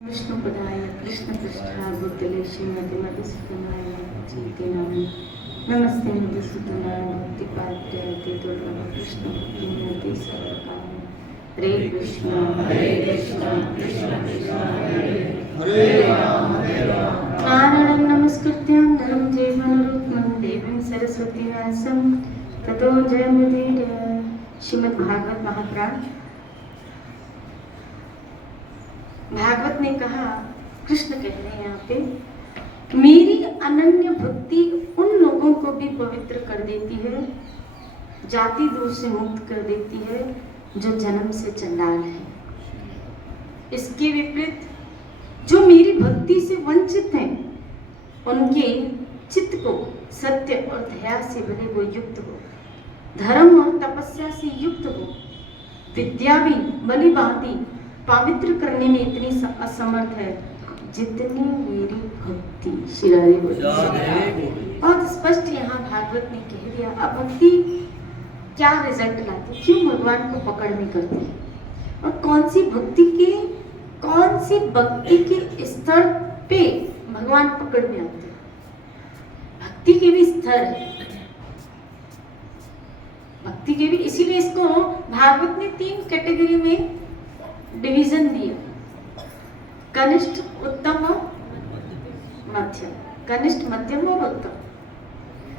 विष्णुपदाय कृष्णपृष्ठाय भूतले श्रीमती मधुसूदनाय चैतन्याय नमस्ते मधुसूदनाय भक्तिपात्रते दुर्लभ कृष्ण भक्तिमूर्ति सर्वकाम हरे कृष्ण कृष्ण कृष्ण हरे राम नारायणं नमस्कृत्य नरं चैव नरोत्तमं देवीं सरस्वती व्यासं ततो जयमुदीरये। श्रीमद्भागवत महापुराण। भागवत ने कहा, कृष्ण कह रहे हैं यहाँ पे, मेरी अनन्य भक्ति उन लोगों को भी पवित्र कर देती है, जाति दोष से मुक्त कर देती है जो जन्म से चंडाल है। इसके विपरीत जो मेरी भक्ति से वंचित हैं, उनके चित्त को सत्य और दया से भले वो युक्त हो, धर्म और तपस्या से युक्त हो, विद्या भी भली भांति पवित्र करने में इतनी असमर्थ है जितनी मेरी भक्ति। शिरारी बहुत स्पष्ट यहाँ भागवत ने कह दिया। अब भक्ति क्या रिजल्ट लाती, क्यों भगवान को पकड़ में करती है, और कौन सी भक्ति के स्तर पे भगवान पकड़ में आते हैं। भक्ति के भी स्तर है, भक्ति के भी, इसीलिए इसको भागवत ने 3 कैटेगरी में डिवीजन दिया, कनिष्ठ, उत्तम और मध्यम। कनिष्ठ, मध्यम और उत्तम।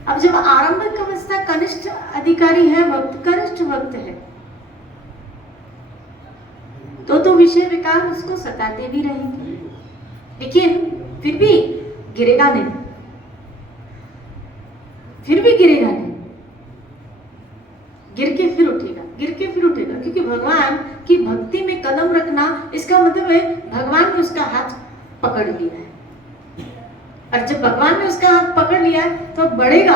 अब जब आरंभिक अवस्था कनिष्ठ अधिकारी है, वक्त कनिष्ठ भक्त है, तो विषय विकार उसको सताते भी रहेंगे, लेकिन फिर भी गिरेगा नहीं, गिर के फिर उठेगा, क्योंकि भगवान की भक्ति में कदम रखना, इसका मतलब है भगवान ने उसका हाथ पकड़ लिया है, और जब भगवान ने उसका हाथ पकड़ लिया है तो बढ़ेगा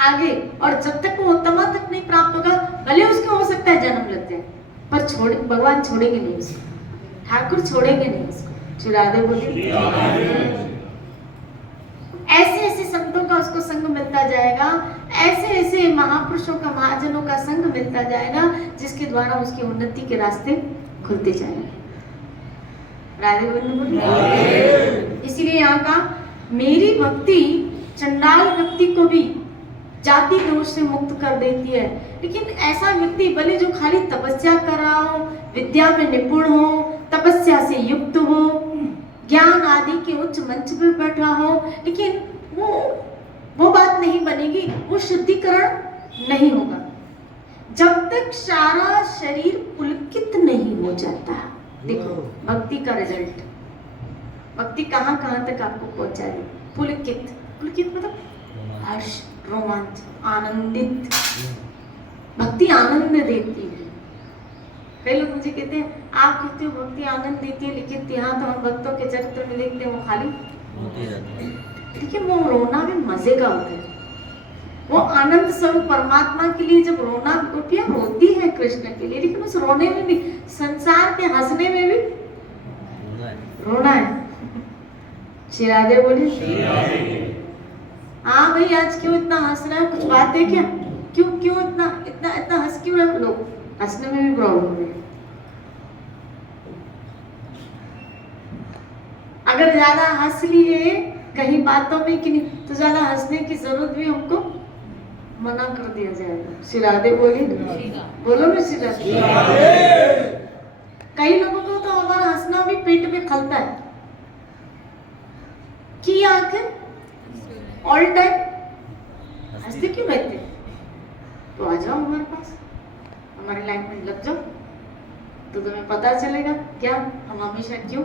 आगे, और जब तक वो उत्तमा तक नहीं प्राप्त होगा, भले उसको हो सकता है जन्म लेते हैं, पर भगवान छोड़ेंगे नहीं उसको, ठाकुर छोड़ेंगे नहीं उसको। श्री राधे बोले। ऐसे संतों का उसको संग मिलता जाएगा, ऐसे महापुरुषों का, महाजनों का संग मिलता जाएगा, जिसके द्वारा उसकी उन्नति के रास्ते खुलते जाएंगे। राधे बोले। इसीलिए यहाँ का मेरी भक्ति चंडाल व्यक्ति को भी जाति दोष से मुक्त कर देती है, लेकिन ऐसा व्यक्ति भले जो खाली तपस्या कर रहा हो, विद्या में निपुण हो, तपस्या से युक्त हो, ज्ञान आदि के उच्च मंच पर बैठा हो, लेकिन वो बात नहीं बनेगी, वो शुद्धिकरण नहीं होगा जब तक सारा शरीर पुलकित नहीं हो जाता। देखो भक्ति का रिजल्ट, भक्ति कहाँ तक आपको पहुंचा रही। पुलकित मतलब हर्ष, रोमांच, आनंदित। भक्ति आनंद देती है। कई लोग मुझे कहते हैं, आप कहते हो भक्ति आनंद देती है, लेकिन यहाँ तो हम भक्तों के चरित्र में देखते हैं वो खाली, देखिए वो रोना भी मजे का होता है। वो आनंद स्वरूप परमात्मा के लिए जब रोना, गोपियां रोती है कृष्ण के लिए, लेकिन उस रोने में भी, संसार के हंसने में भी रोना है। श्री राधे बोले। हाँ भाई, आज क्यों इतना हंस रहा है, कुछ बात है क्या, क्यों इतना हंस क्यों रहे लोग, हंसने में भी प्रॉब्लम है। अगर ज्यादा हंस लिए कहीं बातों में कि नहीं, तो ज्यादा हंसने की जरूरत भी हमको मना कर दिया जाएगा। श्री राधे बोली। बोलो ना श्री राधे। कई लोगों को तो हमारा हंसना भी पेट में खलता है कि आखिर ऑल टाइम हंसते क्यों रहते, तो आ जाओ हमारे पास, हमारी लाइन में लग जाओ, तो तुम्हें पता चलेगा क्या हम हमेशा क्यों।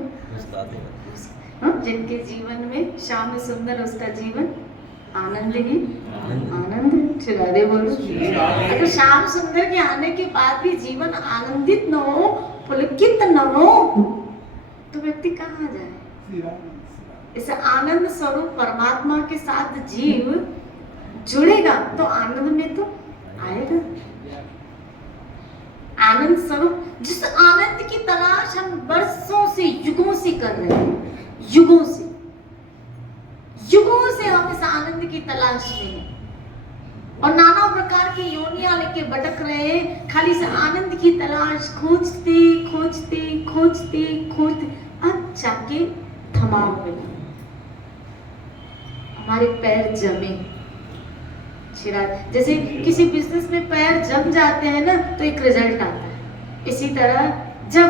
जिनके जीवन में श्याम सुंदर, उसका जीवन आनंद ही आनंद। श्री राधे बोलो। अगर श्याम सुंदर के आने के बाद भी जीवन आनंदित न हो, पुलकित न हो, तो व्यक्ति कहाँ जाए। इस आनंद स्वरूप परमात्मा के साथ जीव जुड़ेगा तो आनंद में तो आएगा। आनंद स्वरूप, जिस आनंद की तलाश हम वर्षों से, युगों से कर रहे हैं, युगों से हम इस आनंद की तलाश में हैं, और नाना प्रकार की योनियां लेके भटक रहे हैं, खाली से आनंद की तलाश खोजते। अब जाके थमाव मिले, हमारे पैर जमे। जैसे किसी बिजनेस में पैर जम जाते हैं ना तो एक रिजल्ट आता है। इसी तरह जब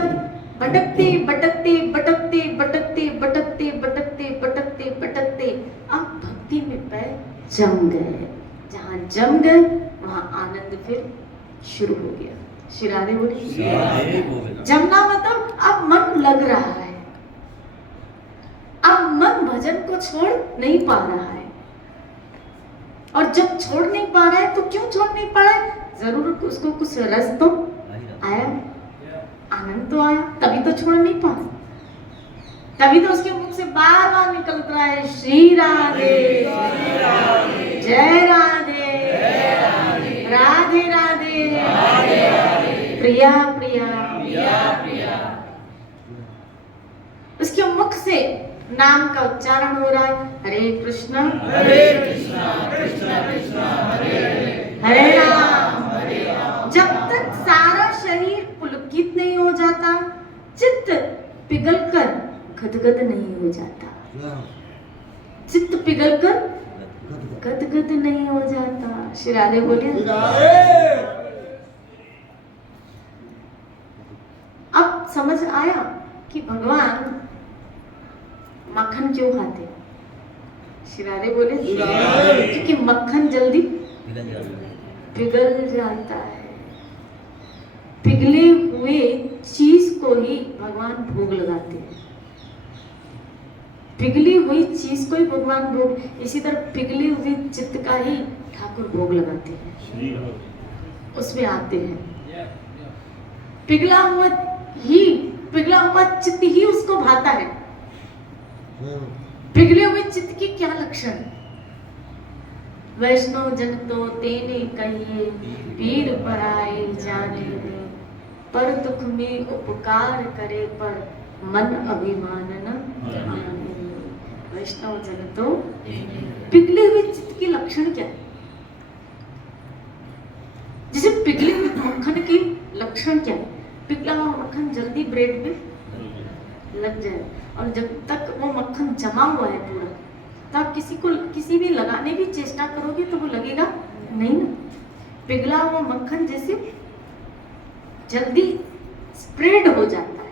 भटकते भटकते भटकते भटकते भटकते भटकते भटकते भटकते अब भक्ति में पैर जम गए, जहाँ जम गए वहाँ आनंद फिर शुरू हो गया। श्री राधे बोले। जमना मतलब अब मन लग रहा है, अब मन भजन को छोड़ नहीं पा रहा है। और जब छोड़ नहीं पा रहा है तो क्यों छोड़ नहीं पा रहा है? जरूर उसको कुछ रस तो आया, आनंद तो आया, तभी तो छोड़ नहीं पा रहा। तभी तो उसके मुख से बार बार निकल रहा है श्री राधे जय राधे राधे राधे प्रिया प्रिया। उसके मुख से नाम का उच्चारण हो रहा है, हरे कृष्णा कृष्णा कृष्णा हरे राम। जब तक सारा शरीर पुलकित नहीं हो जाता, चित्त पिघलकर गदगद नहीं हो जाता, चित्त पिघलकर गदगद नहीं हो जाता। श्री राधे बोले। अब समझ आया कि भगवान मक्खन क्यों खाते? श्री राधे बोले क्योंकि मक्खन जल्दी पिघल जाता है। पिघले हुए चीज को ही भगवान भोग लगाते हैं, पिघली हुई चीज को ही भगवान भोग, इसी तरह पिघले हुए चित्त का ही ठाकुर भोग लगाते हैं, उसमें आते हैं। पिघला हुआ चित्त ही उसको भाता है। पिघले हुए चित्त की क्या लक्षण? वैष्णव जन तो तेने कहिए, पीर पराए जाने दे, पर दुख में उपकार करे पर मन अभिमान न आने। वैष्णव जन तो पिघले हुए चित्त की लक्षण क्या है? जैसे पिघले हुए मक्खन की लक्षण क्या है? पिघला हुआ मक्खन जल्दी ब्रेड में लग जाए, और जब तक वो मक्खन जमा हुआ है पूरा, तब किसी भी लगाने की चेष्टा करोगे तो वो लगेगा नहीं ना। पिघला हुआ मक्खन जैसे जल्दी स्प्रेड हो जाता है,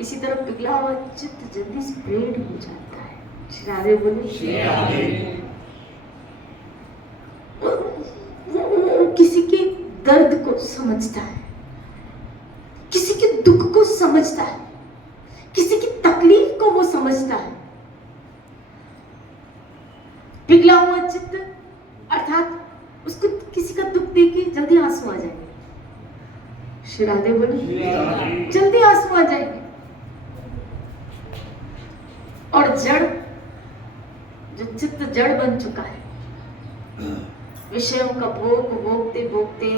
इसी तरह पिघला हुआ चित्त जल्दी स्प्रेड हो जाता है। श्री राधे बोले। वो किसी के दर्द को समझता है, किसी के दुख को समझता है, किसी की तकलीफ को वो समझता है। पिघला हुआ चित्त अर्थात उसको किसी का दुख देख के जल्दी आंसू आ जाएंगे। श्री राधे बोले, जल्दी आंसू आ जाएंगे। और जड़, जो चित्त जड़ बन चुका है, विषयों का भोग भोगते भोगते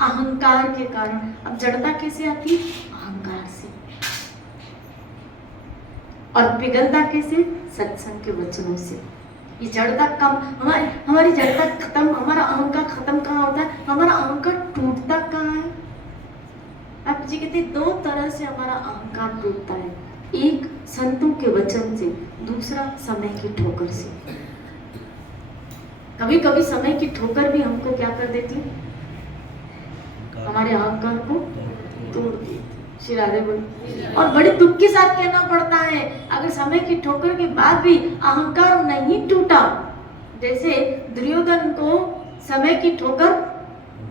अहंकार के कारण, अब जड़ता कैसे आती? अहंकार से। और पिघलता कैसे? सत्संग के वचनों से। ये जड़ता कम, हमारी जड़ता खत्म, हमारा अहंकार खत्म कहाँ होता है? हमारा अहंकार टूटता कहाँ है? आप जी कहते दो तरह से हमारा अहंकार टूटता है, एक संतों के वचन से, दूसरा समय की ठोकर से। कभी कभी समय की ठोकर भी हमको क्या कर देती है? हमारे अहंकार को तोड़ देती। श्री राधे बोले। और बड़े दुख के साथ कहना पड़ता है, अगर समय की ठोकर के बाद भी अहंकार नहीं टूटा, जैसे दुर्योधन को समय की ठोकर,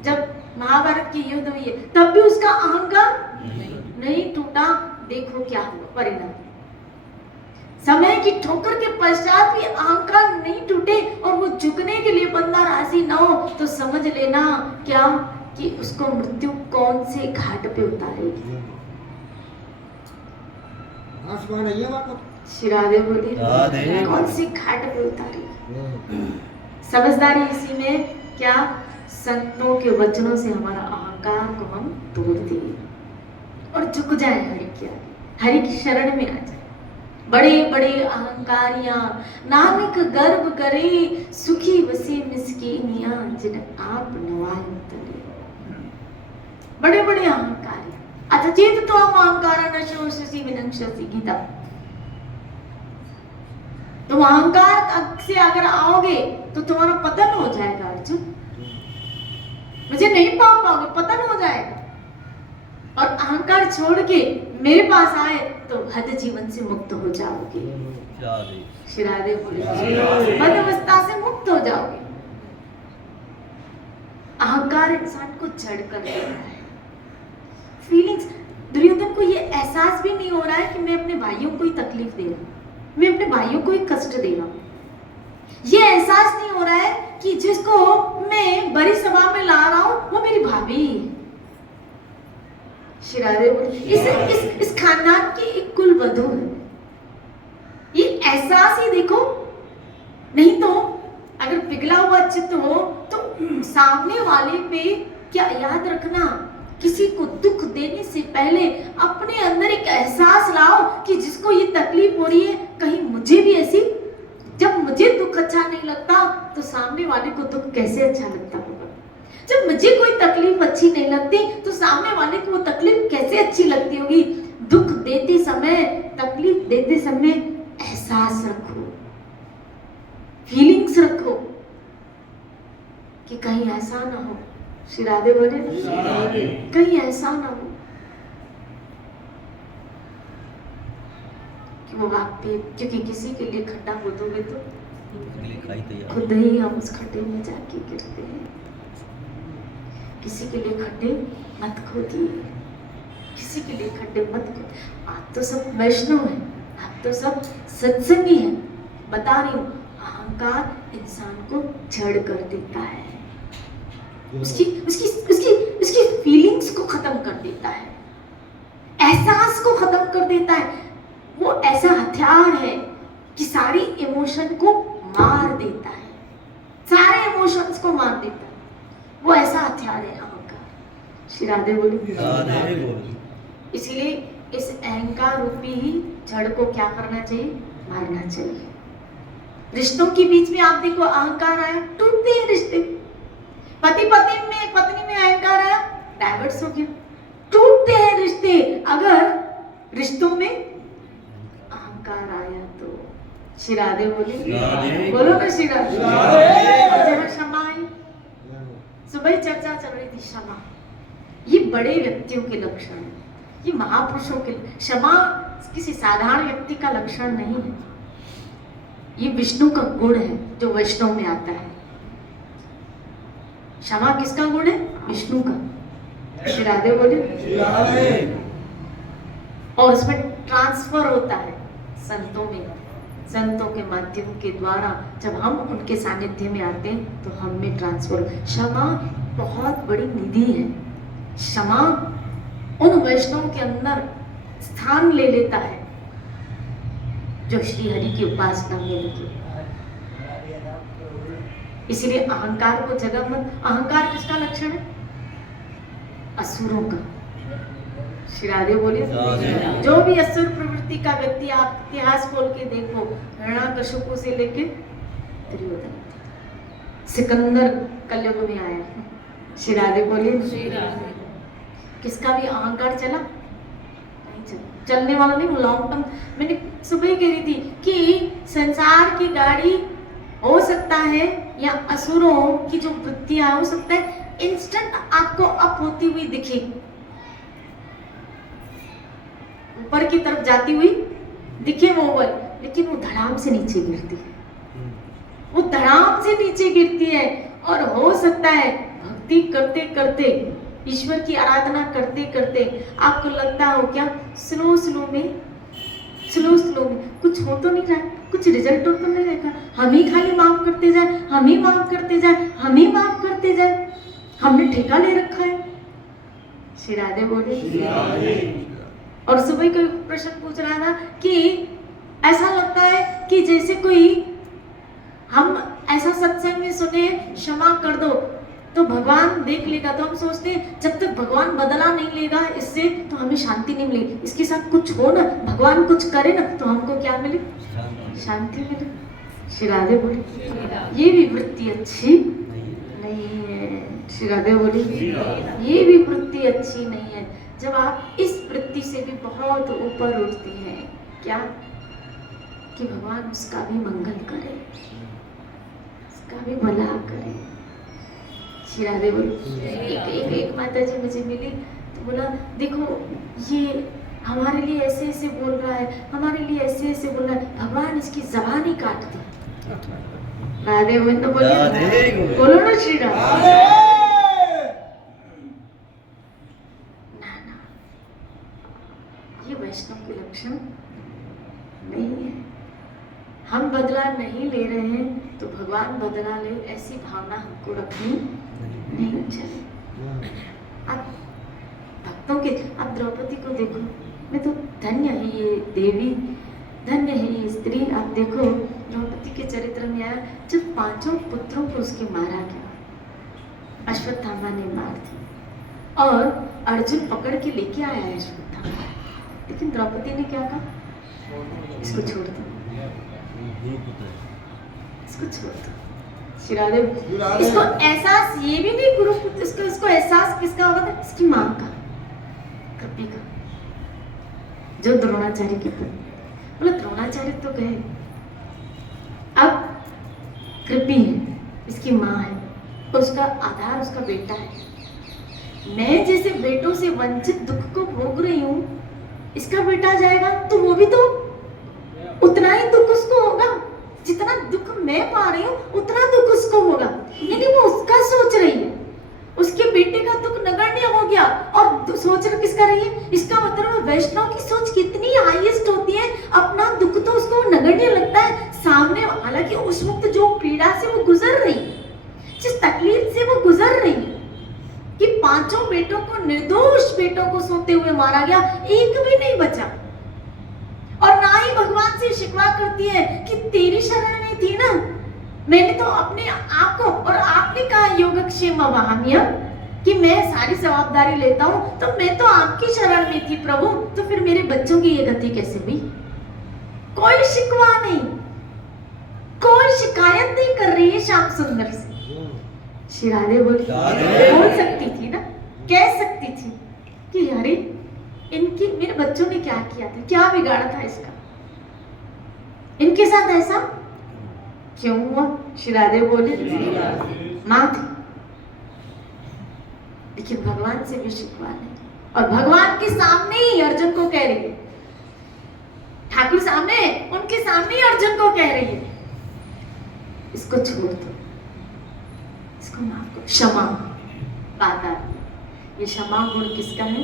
जब महाभारत की युद्ध हुई है तब भी उसका अहंकार नहीं टूटा, देखो क्या हुआ परिणाम। समय की ठोकर के पश्चात भी अहंकार नहीं टूटे और वो झुकने के लिए बंदा राजी न हो, तो समझ लेना क्या कि उसको मृत्यु कौन से घाट पे उतारेगी। श्री राधे बोले, कौन सी घाट पे उतारेगी। समझदारी इसी में क्या, संतों के वचनों से हमारा अहंकार को हम तोड़ दें और झुक जाए हरि की आगे, हरि की शरण में आ जाए। बड़े बड़े अहंकारियां नानक गर्व करे, सुखी वसी मिस्कीनियां जिन आप नवाय तले। बड़े बड़े अहंकारी, अथ चेत तो हम अहंकार नशो शशि विनंशसी गीता। तुम अहंकार से अगर आओगे तो तुम्हारा पतन हो जाएगा अर्जुन। मुझे नहीं पा पाओगे, पतन हो जाएगा। और अहंकार छोड़ के मेरे पास आए तो हद जीवन से मुक्त हो जाओगे। श्री राधे बोले, हद अवस्था से मुक्त हो जाओगे। अहंकार इंसान को जड़ कर देता है। फीलिंग्स, दुर्योधन को ये एहसास भी नहीं हो रहा है कि मैं अपने भाइयों को ही तकलीफ दे रहा हूं, मैं अपने भाइयों को ही कष्ट दे रहा हूं। ये एहसास नहीं हो रहा है कि जिसको मैं बड़ी सभा में ला रहा हूं वो मेरी भाभी है। श्री राधे बोले, इस खानदान की एक कुल वधू है। ये एहसास ही देखो। नहीं तो अगर पिघला हुआ चित्त हो तो सामने वाले पे क्या याद रखना, किसी को दुख देने से पहले अपने अंदर एक एहसास लाओ कि जिसको ये तकलीफ हो रही है कहीं मुझे भी ऐसी, जब मुझे दुख अच्छा नहीं लगता तो सामने वाले को दुख कैसे अच्छा लगता होगा। जब मुझे कोई तकलीफ अच्छी नहीं लगती तो सामने वाले को वो तकलीफ कैसे अच्छी लगती होगी। दुख देते समय, तकलीफ देते समय एहसास रखो, फीलिंग्स रखो कि कहीं ऐसा ना हो। श्री राधे बोले, कहीं ऐसा ना हो कि वो आप पे, क्योंकि किसी के लिए खड्डा खोदोगे तो खुद ही हम उस खड्डे में जाके गिरते हैं। किसी के लिए खड्डे मत खोदिए, किसी के लिए खड्डे मत खोदिए। आप तो सब वैष्णव हैं, आप तो सब सत्संगी हैं। बता रही हूँ, अहंकार इंसान को जड़ कर देता है, उसकी उसकी उसकी उसकी फीलिंग्स को खत्म कर देता है, एहसास को खत्म कर देता है। वो ऐसा हथियार है कि सारी इमोशन को मार देता है, सारे इमोशंस को मार देता है। वो ऐसा हथियार है अहंकार। श्री राधे बोली। इसीलिए इस अहंकार रूपी ही जड़ को क्या करना चाहिए, मारना चाहिए। रिश्तों के बीच में आप देखो, अहंकार आया, टूटते हैं रिश्ते। पति पत्नी में अहंकार आया, डाइवर्स हो गया, टूटते हैं रिश्ते। अगर रिश्तों में अहंकार आया तो। श्री राधे बोलो ना श्री राधे। जहाँ क्षमा आई, सुबह चर्चा चल रही थी, क्षमा ये बड़े व्यक्तियों के लक्षण है, ये महापुरुषों के। क्षमा किसी साधारण व्यक्ति का लक्षण नहीं है, ये विष्णु का गुण है जो वैष्णव में आता है। क्षमा किसका गुण है, विष्णु का। श्री राधे बोले। और उसमें ट्रांसफर होता है संतों में, संतों के माध्यम के द्वारा जब हम उनके सानिध्य में आते हैं तो हम में ट्रांसफर। क्षमा बहुत बड़ी निधि है। क्षमा उन वैष्णव के अंदर स्थान ले लेता है जो श्री हरि की उपासना में लगे। इसलिए अहंकार को जगह मत। अहंकार किसका लक्षण है, असुरों का। श्री राधे बोले, जो भी असुर प्रवृत्ति का व्यक्ति, आप इतिहास खोल के देखो, हिरण्यकशिपु से लेके दुर्योधन, सिकंदर कलयुग में आया। श्री राधे बोले। किसका भी अहंकार चला नहीं, चला चलने वाला नहीं, लॉन्ग टर्म। मैंने सुबह कह रही थी कि संसार की गाड़ी हो सकता है या असुरों की जो वृत्तियां हो सकता है इंस्टेंट आपको अप होती हुई दिखे, ऊपर की तरफ जाती हुई दिखे वो ओवल, लेकिन वो धड़ाम से नीचे गिरती है, वो धड़ाम से नीचे गिरती है। और हो सकता है भक्ति करते करते, ईश्वर की आराधना करते करते आपको लगता हो क्या स्लो स्लो में कुछ हो तो नहीं रहा, कुछ रिजल्ट तो नहीं रहेगा, हम ही खाली माफ करते जाए, हम ही माफ करते जाए, हम ही माफ करते जाए, हमने ठेका ले रखा है। श्री राधे बोले। और सुबह कोई प्रश्न पूछ रहा था कि ऐसा लगता है कि जैसे कोई, हम ऐसा सत्संग में सुने क्षमा कर दो तो भगवान देख लेगा, तो हम सोचते हैं जब तक भगवान बदला नहीं लेगा इससे तो हमें शांति नहीं मिलेगी, इसके साथ कुछ हो ना, भगवान कुछ करे ना तो हमको क्या मिले, शांति मिले। श्री राधे बोले, ये भी वृत्ति अच्छी नहीं है। श्री राधे बोले, ये भी वृत्ति अच्छी नहीं है। जब आप इस वृत्ति से भी बहुत ऊपर उठते हैं, क्या कि भगवान उसका भी मंगल करे, उसका भी भला करे। श्री राधे बोलो। एक माता जी मुझे मिली तो बोला देखो ये हमारे लिए ऐसे ऐसे बोल रहा है, हमारे लिए ऐसे ऐसे बोल रहा है, भगवान इसकी जबान ही काट दी। राधे गोविंद बोलो ना श्री राम। ना ये वैष्णव के लक्षण नहीं है। हम बदला नहीं ले रहे हैं तो भगवान बदला ले, ऐसी भावना हमको रखनी नहीं चाहिए। आप भक्तों के, आप द्रौपदी को देखो, मैं तो धन्य है ये देवी, धन्य है ये स्त्री। आप देखो द्रौपदी के चरित्र में आया जब 5 पुत्रों को उसके मारा गया, अश्वत्थामा ने मार दी और अर्जुन पकड़ के लेके आया है अश्वत्थामा, लेकिन द्रौपदी ने क्या कहा, इसको छोड़ दो, इसको छोड़ दो। श्री राधे। इसको एहसास ये भी नहीं गुरु, इसको एहसास किसका होगा था, इसकी माँ का, कृपी का, जो द्रोणाचार्य के पुत्र। बोले द्रोणाचार्य तो गए, अब कृपी है, इसकी माँ है, उसका आधार उसका बेटा है। मैं जैसे बेटों से वंचित दुख को भोग रही हूँ, इसका बेटा जाएगा तो वो भी तो उतना ही दुख उसको होगा, जितना दुख मैं पा रही हूँ उतना दुख उसको होगा। यानी वो उसका सोच रही है, उसके बेटे का दुख नगण्य हो गया और सोच रही किसका रही है। इसका मतलब वैष्णव की सोच कितनी हाईएस्ट होती है, अपना दुख तो उसको नगण्य लगता है सामने, हालांकि उस वक्त जो पीड़ा से वो गुजर रही है, जिस तकलीफ से वो गुजर रही है कि 5 बेटों को, निर्दोष बेटों को सोते हुए मारा गया, एक भी नहीं बचा। और ना ही भगवान से शिकवा करती है कि तेरी शरण में थी ना, मैंने तो अपने आप को, और आपने कहा योगक्षेम वहाम्यम कि मैं सारी जवाबदारी लेता हूँ, तो मैं तो आपकी शरण में थी प्रभु, तो फिर मेरे बच्चों की ये गति कैसे हुई। कोई शिकवा नहीं, कोई शिकायत नहीं कर रही है श्याम सुंदर से। श्री राधे बोल सकती थी ना, कह सकती थी कि अरे इनकी, मेरे बच्चों ने क्या किया था, क्या बिगाड़ा था इसका, इनके साथ ऐसा क्यों हुआ। श्री राधे बोले मां थी, लेकिन भगवान से भी शिकवा नहीं, और भगवान के सामने ही अर्जुन को कह रही है, ठाकुर सामने, उनके सामने ही अर्जुन को कह रही है इसको छोड़ दो, इसको माफ करो, क्षमा। बात आ रही है, ये क्षमा गुण किसका है,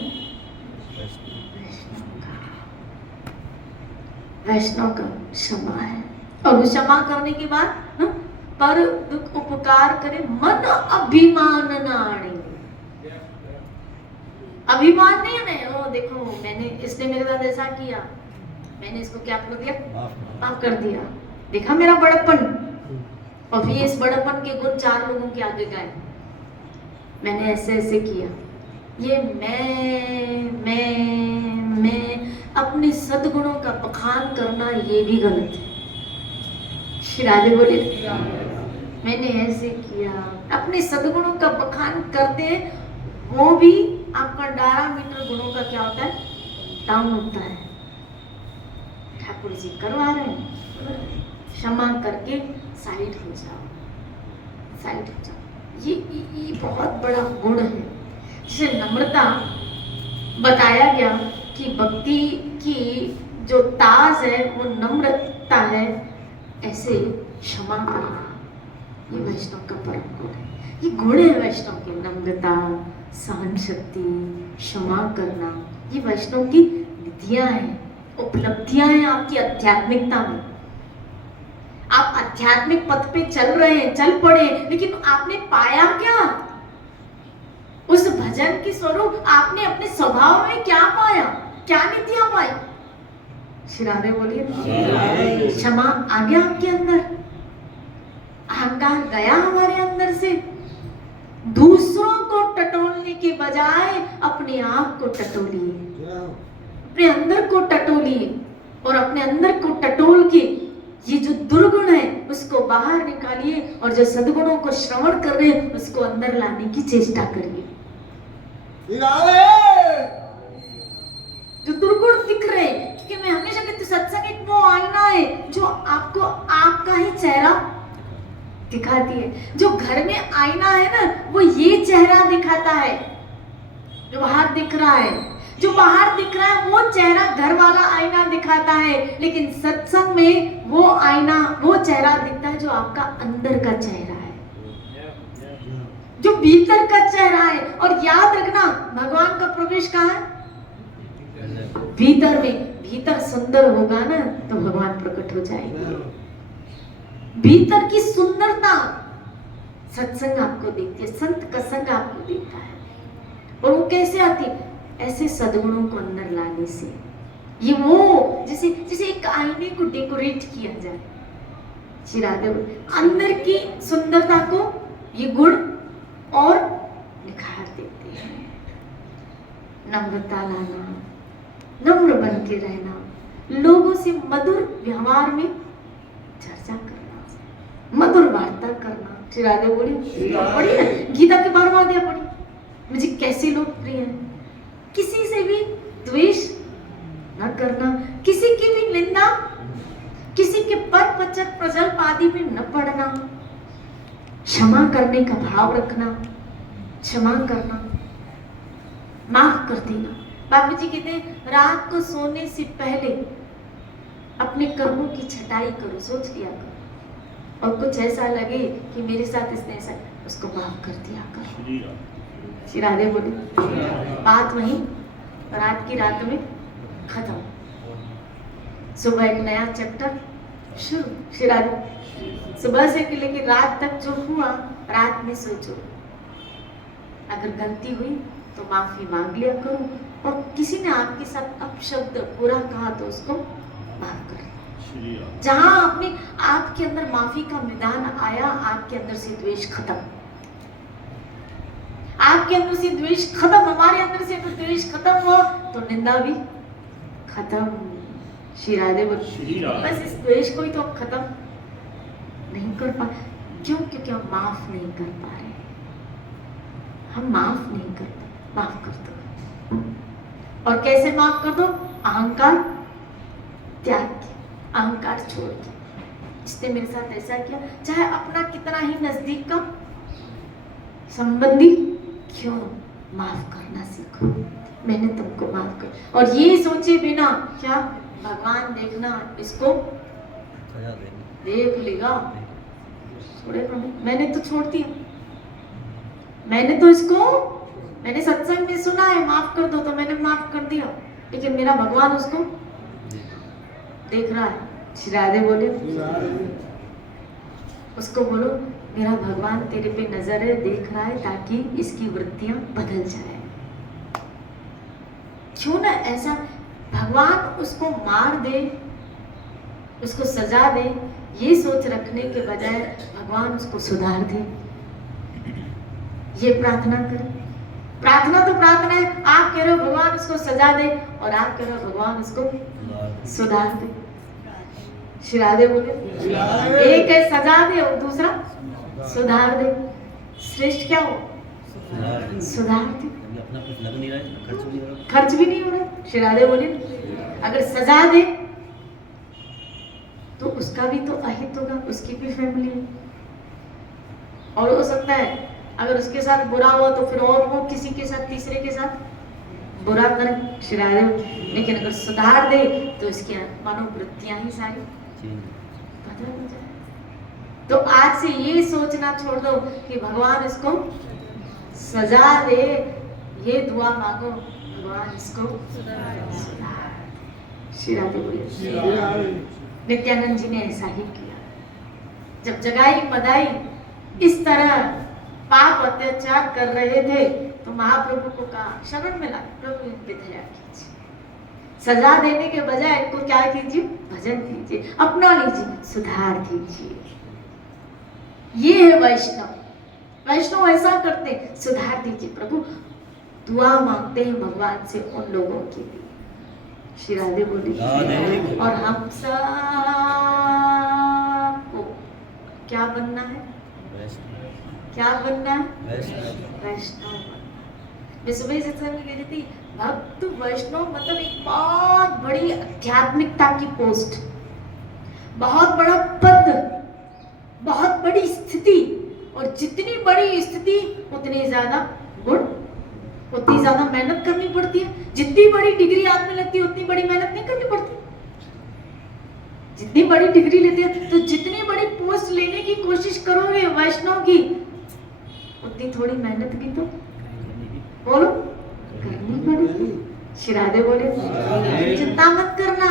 वैष्णव का क्षमा है। और क्षमा करने के बाद पर दुख उपकार करे मन अभिमान नाड़ी, अभिमान नहीं है, ओ देखो मैंने, इसने मेरे साथ ऐसा किया, मैंने इसको क्या कर दिया, माफ कर दिया, देखा मेरा बड़प्पन, और फिर इस बड़प्पन के गुण 4 लोगों के आगे गए, मैंने ऐसे ऐसे किया। ये मैं अपने सद्गुणों का बखान करना ये भी गलत है। श्री राधे बोले मैंने ऐसे किया, अपने सद्गुणों का बखान करते हैं, वो भी आपका 12 मीटर गुणों का क्या होता है, डाउन होता है। ठाकुर जी करवा रहे हैं, क्षमा करके साइड हो जाओ, साइड हो जाओ। ये बहुत बड़ा गुण है, जिसे नम्रता बताया गया कि भक्ति की जो ताज है वो नम्रता है, ऐसे क्षमा करना ये वैष्णव का परम गुण है। ये गुण है वैष्णव के, नम्रता, सहन शक्ति, क्षमा करना, ये वैष्णव की निधियां हैं, उपलब्धियां हैं आपकी आध्यात्मिकता में। आप आध्यात्मिक पथ पे चल रहे हैं, चल पड़े, लेकिन आपने पाया क्या, उस भजन के स्वरूप आपने अपने स्वभाव में क्या पाया, क्या निधियां पाई। श्री राधे बोलिए, क्षमा आ गया आपके अंदर, अहंकार गया हमारे अंदर से, दूसरों को टटोलने के बजाय अपने आप को टटोलिए, अपने अंदर को टटोलिए, और अपने अंदर को टटोल के ये जो दुर्गुण है उसको बाहर निकालिए, और जो सद्गुणों को श्रवण कर रहे हैं उसको अंदर लाने की चेष्टा करिए। जो दुर्गुण दिख रहे हैं, क्योंकि मैं हमेशा कहती हूँ सत्संग एक वो आईना है जो आपको आपका ही चेहरा दिखाती है। जो घर में आईना है ना, वो ये चेहरा दिखाता है जो बाहर दिख रहा है। जो बाहर दिख रहा है वो चेहरा घर वाला आईना दिखाता है, लेकिन सत्संग में वो आईना, वो चेहरा दिखता है जो आपका अंदर का चेहरा है, जो भीतर का चेहरा है। और याद रखना, भगवान का प्रवेश कहाँ है? भीतर में। भीतर सुंदर होगा ना तो भगवान प्रकट हो जाएंगे। भीतर की सुंदरता सत्संग आपको देती है, संत का संग आपको देता है। और वो कैसे आती है? ऐसे सद्गुणों को अंदर लाने से। ये वो जैसे जैसे एक आईने को डेकोरेट किया जाए, श्री राधे अंदर की सुंदरता को ये गुण और निखार देते हैं। नम्रता लाना, नम्र बन के रहना, लोगों से मधुर व्यवहार में चर्चा करना, मधुर वार्ता करना। श्री राधे बोली पढ़ी ना, गीता के 12वां अध्याय पढ़ी, मुझे कैसे लोकप्रिय है। किसी से भी द्वेष न करना, किसी की भी निंदा, किसी के पर पचक प्रजल्प आदि में न पड़ना, क्षमा करने का भाव रखना, क्षमा करना, माफ कर देना। बाबू जी कहते हैं रात को सोने से पहले अपने कर्मों की छटाई करो, सोच लिया करो, और कुछ ऐसा लगे कि मेरे साथ इसने ऐसा, उसको माफ कर दिया करो। श्री राधे बोले बात वहीं रात की रात में खत्म, सुबह एक नया चैप्टर शुरू। श्री राधे सुबह से लेकर रात तक जो हुआ, रात में सोचो, अगर गलती हुई तो माफी मांग लिया करो, और किसी ने आपके साथ अपशब्द बुरा कहा तो उसको माफ कर दो। जहां आपने आपके अंदर माफी का मैदान आया, आपके अंदर से द्वेष खत्म, आपके अंदर से द्वेष खत्म, हमारे अंदर से तो द्वेष खत्म हुआ तो निंदा भी खत्म। श्री राधे बस इस द्वेष को ही तो खत्म नहीं कर पा, क्यों? क्योंकि हम माफ नहीं कर पा रहे, हम माफ नहीं करते। माफ कर दो। और कैसे माफ कर दो? अहंकार त्याग के, अहंकार छोड़ के। जिसने मेरे साथ ऐसा किया, चाहे अपना कितना ही नजदीक का संबंधी क्यों, माफ करना सीखो। मैंने तुमको माफ कर, और ये सोचे बिना क्या भगवान देखना इसको देख लेगा, छोड़ेगा नहीं। मैंने तो छोड़ दिया, मैंने तो इसको, मैंने सत्संग में सुना है माफ कर दो तो मैंने माफ कर दिया, लेकिन मेरा भगवान उसको देख रहा है। श्री राधे बोले उसको बोलो मेरा भगवान तेरे पे नजर है, देख रहा है, ताकि इसकी वृत्तियां बदल जाए। क्यों ना ऐसा भगवान उसको मार दे, उसको सजा दे, ये सोच रखने के बजाय भगवान उसको सुधार दे, ये प्रार्थना करें। प्रार्थना तो प्रार्थना है, आप कह रहे हो भगवान उसको सजा दे, और आप कह रहे हो भगवान उसको सुधार दे। श्री राधे बोले एक है सजा दे और दूसरा सुधार दे। श्रेष्ठ क्या हो? सुधार दे। अपना कुछ लग नहीं रहा है, खर्च भी नहीं हो रहा। श्री राधे बोले अगर सजा दे तो उसका भी तो अहित होगा, उसकी भी फैमिली है, और हो सकता है अगर उसके साथ बुरा हुआ तो फिर और वो किसी के साथ, तीसरे के साथ बुरा करे। श्री राधे लेकिन अगर सुधार दे तो इसकी मनोवृत्तियां ही सारी बदल हो जाए। तो आज से ये सोचना छोड़ दो कि भगवान इसको सजा दे, ये दुआ मांगो भगवान इसको सुधार। श्री राधे बोलिए। नित्यानंद जी ने ऐसा ही किया। जब जगाई मदाई इस तरह पाप अत्याचार कर रहे थे तो महाप्रभु को कहा, शरण में ला प्रभु इनकी दया कीजिए, सजा देने के बजाय इनको क्या कीजिए, भजन कीजिए, अपना लीजिए, सुधार दीजिए। ये है वैष्णव। वैष्णव ऐसा करते, सुधार दीजिए प्रभु, दुआ मांगते हैं भगवान से उन लोगों के लिए। श्री राधे बोले। और हम सब को क्या बनना है? क्या बनना है? वैष्णव। मैं सुबह सत्संग में कह रही थी, भक्त वैष्णव मतलब एक बहुत बड़ी आध्यात्मिकता की पोस्ट। बहुत बड़ा पद, बहुत बड़ी स्थिति, और जितनी बड़ी स्थिति उतनी ज्यादा गुण, उतनी ज्यादा मेहनत करनी पड़ती है। जितनी बड़ी डिग्री हाथ में लगती है उतनी बड़ी मेहनत नहीं करनी पड़ती। जितनी बड़ी डिग्री लेते हैं तो जितनी बड़ी पोस्ट लेने की कोशिश करोगे वैष्णव की, उतनी थोड़ी मेहनत भी तो बोलो करनी पड़ेगी। शिरादे बोले चिंता मत करना,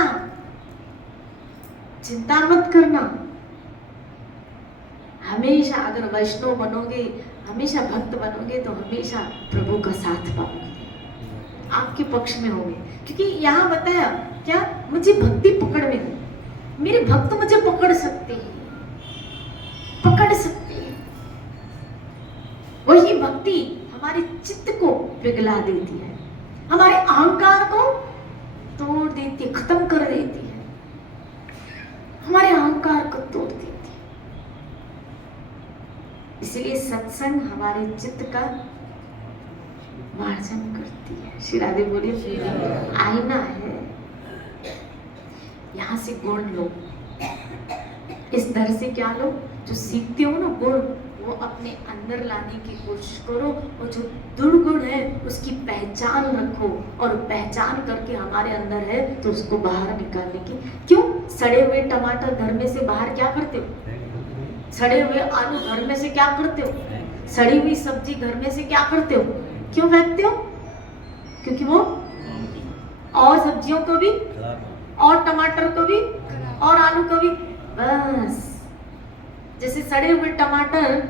चिंता मत करना। हमेशा अगर वैष्णव बनोगे, हमेशा भक्त बनोगे तो हमेशा प्रभु का साथ पाओगे, आपके पक्ष में होंगे। क्योंकि यहाँ बताया क्या, मुझे भक्ति पकड़ में नहीं, मेरे भक्त मुझे पकड़ सकते हैं, पकड़ सकते हैं। वही भक्ति हमारे चित्त को पिघला देती है, हमारे अहंकार को तोड़ देती है, खत्म कर देती है, हमारे अहंकार को तोड़ देती है। इसलिए सत्संग हमारे चित्त का मार्जन करती है। श्री राधे बोलिए, आईना है, यहाँ से गुण लो, इस दर से क्या लो, जो सीखते हो ना गुण, वो अपने अंदर लाने की कोशिश करो, और जो दुर्गुण है उसकी पहचान रखो, और पहचान करके हमारे अंदर है तो उसको बाहर निकालने की। क्यों? सड़े हुए टमाटर घर में से बाहर क्या करते हो? सड़े हुए आलू घर में से क्या करते हो? सड़ी हुई सब्जी घर में से क्या करते हो? क्यों फेंकते हो? क्योंकि वो और सब्जियों को भी, और टमाटर को भी, और आलू को भी, बस जैसे सड़े हुए टमाटर,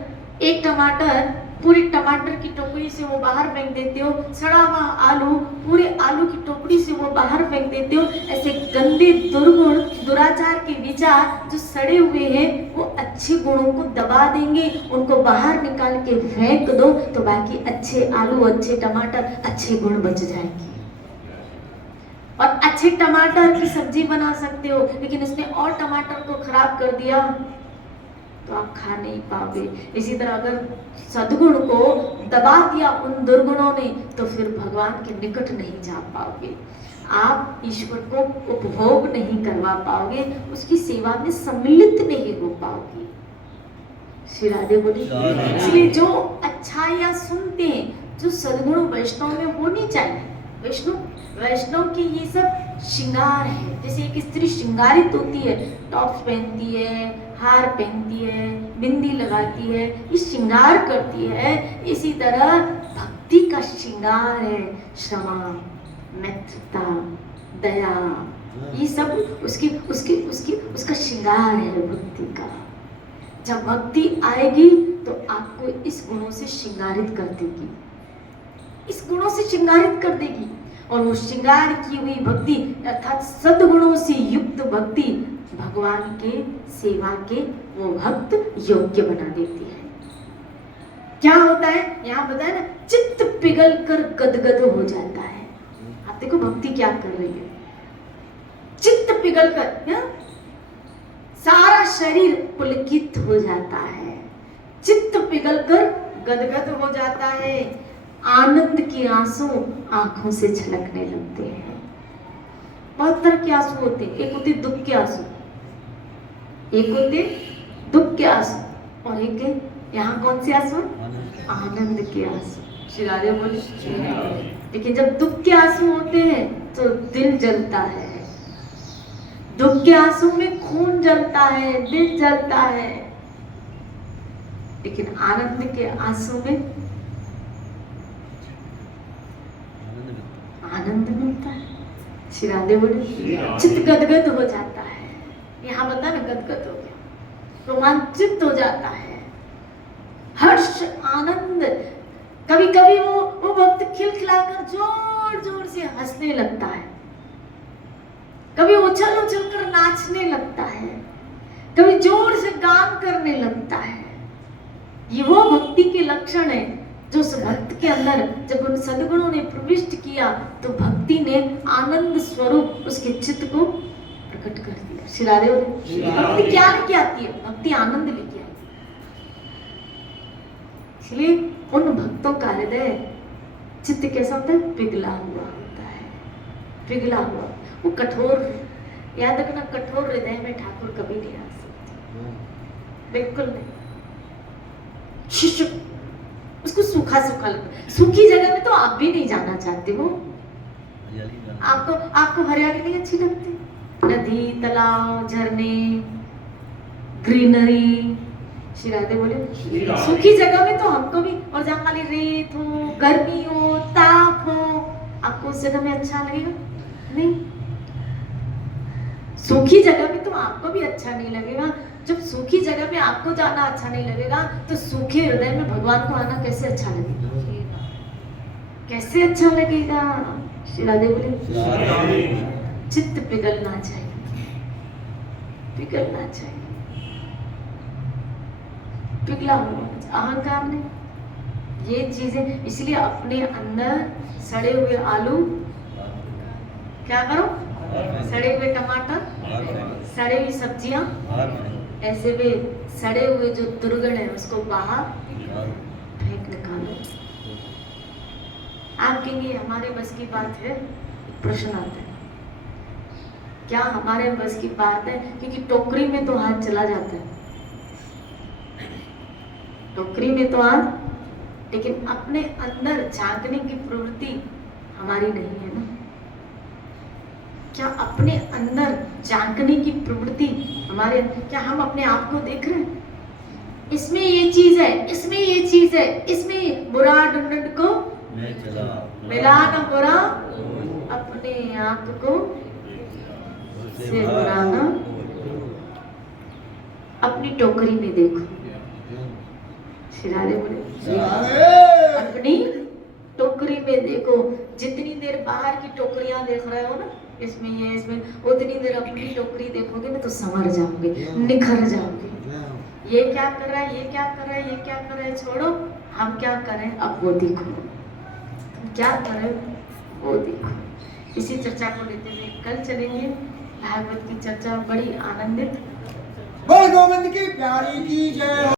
एक टमाटर पूरी टमाटर की टोकरी से वो बाहर फेंक देते हो, सड़ा हुआ आलू पूरे आलू की टोकरी से वो बाहर फेंक देते हो। ऐसे गंदे दुर्गुण, दुराचार के विचार जो सड़े हुए हैं वो अच्छे गुणों को दबा देंगे, उनको बाहर निकाल के फेंक दो तो बाकी अच्छे आलू, अच्छे टमाटर, अच्छे गुण बच जाएंगे। और अच्छे टमाटर की सब्जी बना सकते हो, लेकिन इसने और टमाटर को खराब कर दिया तो आप खा नहीं पाओगे। इसी तरह अगर सद्गुण को दबा दिया उन दुर्गुणों ने तो फिर भगवान के निकट नहीं जा पाओगे, आप ईश्वर को उपभोग नहीं करवा पाओगे, उसकी सेवा में सम्मिलित नहीं हो पाओगे। श्री राधे बोली। इसलिए जो अच्छाइयाँ सुनते हैं, जो सद्गुण वैष्णव में होनी चाहिए, वैष्णव की ये सब श्रृंगार है। जैसे एक स्त्री श्रृंगारित होती है, टॉप्स पहनती है, हार पहनती है, बिंदी लगाती है, ये श्रृंगार करती है। इसी तरह भक्ति का श्रृंगार है क्षमा, मैत्रता, दया, ये सब उसका श्रृंगार है भक्ति का। जब भक्ति आएगी तो आपको इस गुणों से श्रृंगारित कर देगी, इस गुणों से श्रृंगारित कर देगी। और वो श्रृंगार की हुई भक्ति अर्थात सद्गुणों से युक्त भक्ति भगवान के सेवा के वो भक्त योग्य बना देती है। क्या होता है यहाँ बताया ना, चित्त पिघल कर गदगद हो जाता है। आप देखो भक्ति क्या कर रही है, चित्त पिघल कर सारा शरीर पुलकित हो जाता है, चित्त पिघल कर गदगद हो जाता है, आनंद के आंसू आंखों से छलकने लगते हैं। बहुत तरह के आंसू होते हैं, एक होते दुख के आंसू, एक होते दुख के आंसू, और एक यहाँ कौन से आंसू? आनंद के आंसू। श्री राधे बोले। लेकिन जब दुख के आंसू होते हैं तो दिल जलता है, दुख के आंसू में खून जलता है, दिल जलता है, लेकिन आनंद के आंसू में आनंद मिलता है। श्री राधे बोले। चित्त गदगद हो जाता है, यहाँ बता ना, गदगद हो गया, रोमांचित हो जाता है, हर्ष आनंद। कभी कभी वो भक्त खिलखिलाकर जोर जोर से हंसने लगता है, कभी उछल उछल कर नाचने लगता है, कभी जोर से गान करने लगता है। ये वो भक्ति के लक्षण है जो उस भक्त के अंदर जब उन सद्गुणों ने प्रविष्ट किया तो भक्ति ने आनंद स्वरूप उसके चित्त को प्रकट कर दिया। श्री राधे बोले। भक्ति क्या लेके आती है? भक्ति आनंद लेके आती है। इसलिए उन भक्तों का हृदय चित्त कैसा होता है? पिघला हुआ होता है, पिघला हुआ। वो कठोर याद रखना, कठोर हृदय में ठाकुर कभी नहीं आ सकते, बिल्कुल नहीं। शिशु उसको सूखा सूखा लगता है। सूखी जगह में तो आप भी नहीं जाना चाहते हो। हरियाली का आपको हरियाली नहीं अच्छी लगती? नदी, तालाब, झरने, ग्रीनरी। श्री राधे बोले सूखी जगह में तो हमको भी, और जहाँ खाली रेत हो, गर्मी हो, ताप हो, आपको उस जगह में अच्छा लगेगा? नहीं। सूखी जगह में तो आपको भी अच्छा नहीं लगेगा। जब सूखी जगह पे आपको जाना अच्छा नहीं लगेगा, तो सूखे हृदय में भगवान को आना कैसे अच्छा लगेगा? कैसे अच्छा लगेगा? श्री राधे बोले चित्त पिघलना चाहिए, पिघलना चाहिए, पिघला हुआ अहंकार नहीं, ये चीजें। इसलिए अपने अंदर सड़े हुए आलू क्या करो, सड़े हुए टमाटर, सड़े हुई सब्जियां, ऐसे वे सड़े हुए जो दुर्गुण है उसको बाहर फेंक निकालो। आप कहेंगे हमारे बस की बात है? प्रश्न आता है, क्या हमारे बस की बात है? क्योंकि टोकरी में तो हाथ चला जाता है, टोकरी में तो हाथ, लेकिन अपने अंदर झांकने की प्रवृत्ति हमारी नहीं है ना। क्या अपने अंदर झांकने की प्रवृत्ति हमारे, क्या हम अपने आप को देख रहे हैं? इसमें ये चीज है, इसमें ये चीज है, इसमें बुरा ढूंढ को मिला ना बुरा, अपने आप को से बुरा ना अपनी टोकरी में देखो। श्री राधे बोले अपनी टोकरी में देखो। जितनी देर बाहर की टोकरियां देख रहे हो ना, इसमें ये इसमें, उतनी देर अपनी टोकरी देखोगे ना तो संवर जाओगे, निखर जाओगे। ये क्या कर रहा है, ये क्या कर रहा है, ये क्या कर रहा है, छोड़ो, हम क्या करें अब वो देखो, तुम क्या करें वो देखो। इसी चर्चा को लेते हुए कल चलेंगे। भागवत की चर्चा बड़ी आनंदित। बोल गोविंद की प्यारी की जय।